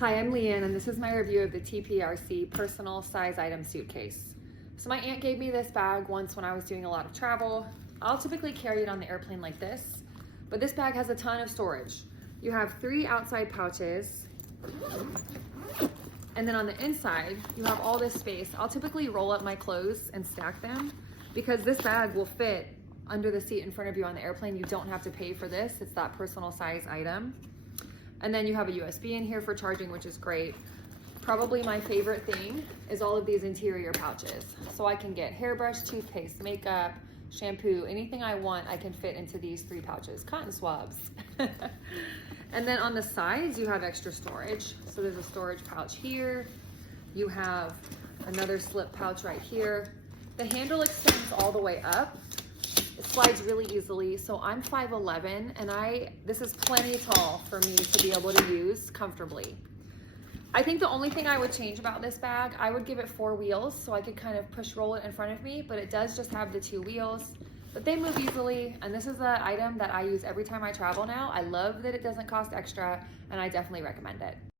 Hi, I'm Leanne, and this is my review of the TPRC personal size item suitcase. So my aunt gave me this bag once when I was doing a lot of travel. I'll typically carry it on the airplane like this, but this bag has a ton of storage. You have 3 outside pouches, and then on the inside, you have all this space. I'll typically roll up my clothes and stack them because this bag will fit under the seat in front of you on the airplane. You don't have to pay for this. It's that personal size item. And then you have a USB in here for charging, which is great. Probably my favorite thing is all of these interior pouches. So I can get hairbrush, toothpaste, makeup, shampoo, anything I want, I can fit into these 3 pouches. Cotton swabs. And then on the sides, you have extra storage. So there's a storage pouch here. You have another slip pouch right here. The handle extends all the way up. It slides really easily. So I'm 5'11", and this is plenty tall for me to be able to use comfortably. I think the only thing I would change about this bag, I would give it 4 wheels so I could kind of push roll it in front of me, but it does just have the 2 wheels. But they move easily, and this is an item that I use every time I travel now. I love that it doesn't cost extra, and I definitely recommend it.